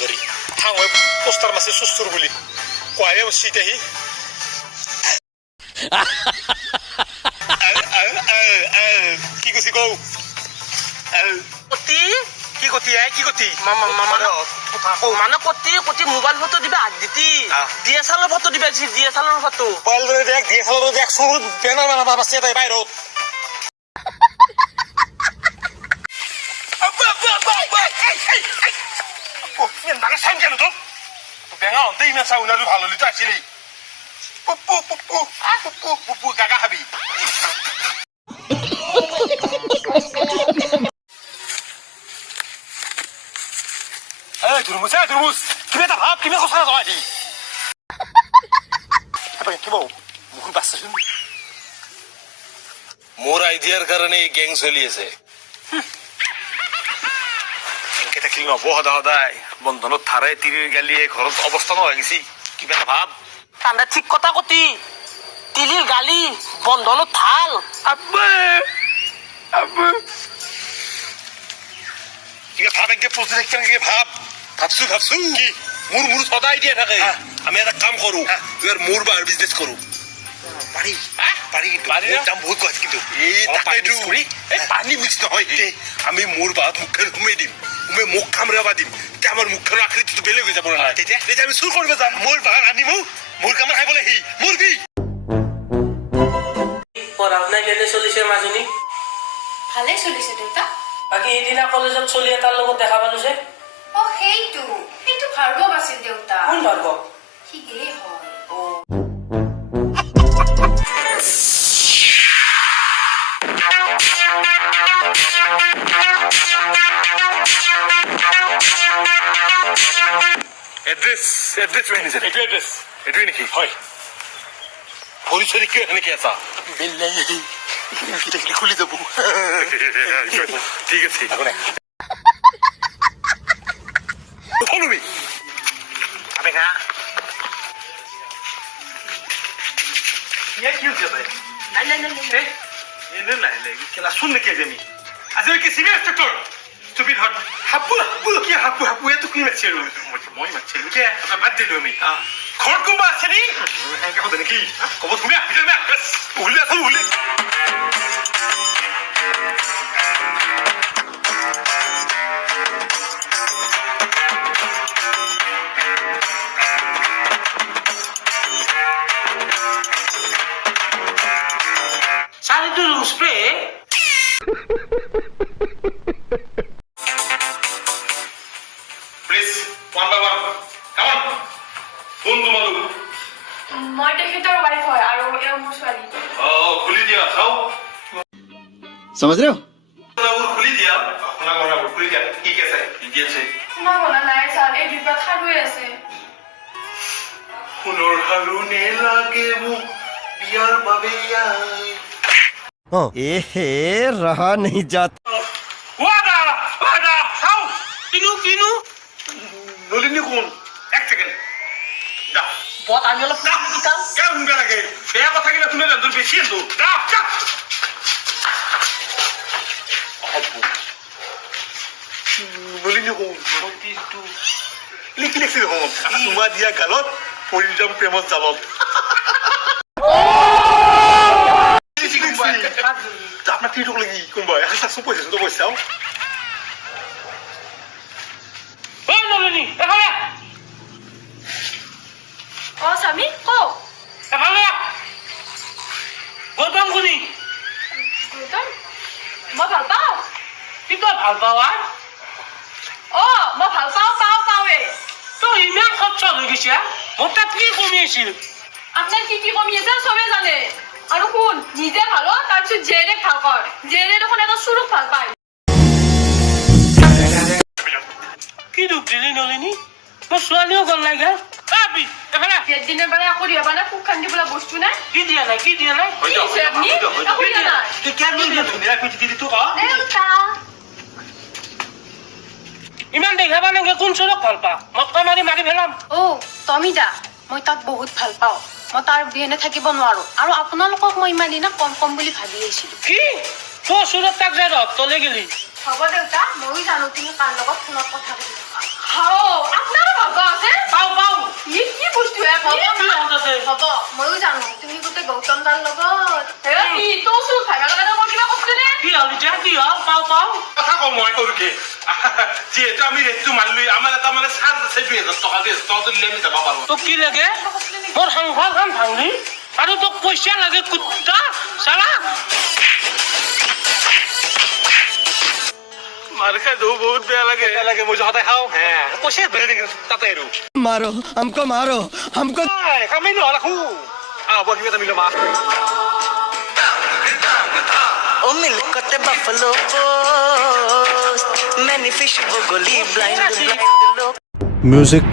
ধৰি হাঙৈ পোষ্টাৰ মাছে সুস্তুৰ বুলি কোৱাহে উচিত আহি কি কৈছি কৌ কতি কি কতি আই কি কতি মানে কতি মোবাইল ফটো দিবা হাত দিতি ডিএসএলআর ফটো দিবা ডিএসএলআর ফটো মোবাইল ধরে দেখ ডিএসএলআর দেখ সরু ব্যানার বানাবা বাসে তাই বাইরত মানে সাইন কেন তো বেঙা হতে ইমান চাউনারু ভালো লিতো আসিলি পুপু পুপু পুপু পুপু গাগা হাবি এই তুরমুজ কিবা এটা ভাব কিবা কথা যাবা দি আপনি কি বউ মুখ বাসছুন মোর আইডিয়ার কারণে গ্যাং চলি আছে কেটা কি নব হদাই বন্ধনত থারে তিরি গালিয়ে ঘৰত অৱস্থা ন হৈ গেছি কিবা ভাব তান্দা ঠিক কথা কতি তিলির গালি বন্ধন থাল আব্বা আব্বা কিবা ভাব একদম পৌঁছে দেখছেন কি ভাব ভাবছু কি মোর সদা আইডিয়া থাকে আমি একটা কাম করু এবার মোর বার বিজনেস করু পারি পারি পারি না? দাম বহুত কষ্ট কিন্তু এই তাকেইটো পানি মিক্স নহয় আমি মোর বাদ মুখখান ঘুমাই দিম মুখ খামৰাবা দিম তেতিয়া আমাৰ মুখখানৰ আকৃতিটো বেলেগ হৈ যাব না তেতিয়া আমি চুৰ কৰিব যাম মোৰ বাদ আনিমু মোৰ কামৰ খাইবলৈ সি মোর কি পঢ়া-শুনা কেনে চলিছে মাজনী ভালে চলিছে দেউতা বাকী এদিনা কলেজত চলি এটাৰ লগত দেখা পালো যে অ সেইটো ভাৰ্গৱ আছিল দেউতা কোন ভাৰ্গৱ সি গে হয় এড্ৰেছ মেনেজাৰ এইটো এড্ৰেছ এইটোৱে নেকি হয় পৰিচয় কিয় এনেকৈ আছা বেলাই কিটা খুলি যাব ঠিক আছে follow me আবে গা ये क्यों कर रहे নাই ये नहीं लाए केला सुन के जमी आज के सीनियर इंस्पेक्टर स्टूपिड हट हापु ये तो की मत चलो মই मत चलो के अब बात दिलो मी खड़ को बात छनी एंका होदे की कब घुमिया भीतर में बस उले सब उले সারি তো room spray please one by one come on phone तुम्हारो মই তেখেতৰ ৱাইফ হয় আৰু এও মোৰ ছোৱালী खुली दिया खाओ समझ रहे हो खुली दिया अपना गोरा खुली दिया की कैसे दिया से শুনা শুনা নাই ছাৰ এই দুটা থাৰুই আছে ফুলৰ হাৰুনে লাগে মোক বিয়াৰ বাবে আই एहे रहा नहीं जाता वादा खाओ কিনু নলিনী কোন এক সেকেন্ড দা বত আমি অলপ কিতাম কে শুনবে লাগে বেয়া কথা কিনা শুনে দূর বেশি দূর দা নলিনী কোন লিখি লিখি হম চুমা দিয়া গালত পৰি যাম প্ৰেমত জালত আপনার টিটুক লাগি কোনবা একটা সুপ হইছে তো বইছাও ও নলিনী এখানে অ স্বামী কওক এখানে গৌতম গুনি গৌতম মই ভাল পাওঁ কি তই ভাল পাৱা অ মই ভাল পাওঁৱে তই ইমান খৰচ হৈ গৈছে মোৰ তাত কি কমি আছিল আপোনাৰ কি কি কমি আছে চবে জানে আৰু কোন নিজে ভাল তাৰপিছত জেৰেক ভাল কয় জেৰে দেখোন এটা চুৰুক ভাল পায় কি দুখ দিলি নলিনী মোৰ ছোৱালীও গল লাগে পাবি এখানে বিয়াৰ দিনৰ বাৰে আকৌ দিবা না কুক খান্দি বোলা বস্তু নাই কি দিয়া নাই কি হৈছে আপুনি একো দিয়া নাই তুই কেন নিয়ে ধুনিয়া কই দিদি তো কা দেউতা ইমান দেখাবা নাগে কোন চৰক ভাল পা মক্কা মাৰি ফেলাম অ টমিদা মই তাক বহুত ভাল পাওঁ মই তাৰ বিহেনে থাকিব নোৱাৰো আৰু আপোনালোকক মই ইমান দিনা কম বুলি ভাবি আছিলো কি তোৰ চুৰত তাক যাই তলে গেলি হ'ব দেউতা ময়ো জানো তুমি কাৰ লগত ফোনত কথা পাতি থকা আপনারও ভাগ্য আছে পাও পাও কি বস্তু হে কি হত আছে হব ময়ো জানো তুমি গোটেই গৌতম দাৰ লগত কি তোৰ চুল খাই লগা মই কিবা কৈছো নে কি হল এতিয়া কি হল পাও পাও কথা কওঁ মই সৰুকে যিহেতু আমি ৰেটটো মাৰিলো আমাৰ এটা মানে চাৰ্জ আছে 2000 টকা দিয়ে তহঁতে দিলে আমি যাব পাৰো তোক কি লাগে মোৰ সংসাৰখন ভাঙলি আৰু তোক পইচা লাগে কুত্তা চালা মাৰ খাই দেও বহুত বেয়া লাগে মই সদায় খাওঁ হে পইচা বেয়া দেখি তাতে আৰু मारो हमको मारो हमको কামেই নহ'লে হ'ব কিবা এটা মিলো মা ओ मिलकते बफलो पोस्ट मैनी फिश वो गोली ब्लाइंड ब्लाइंड लोग music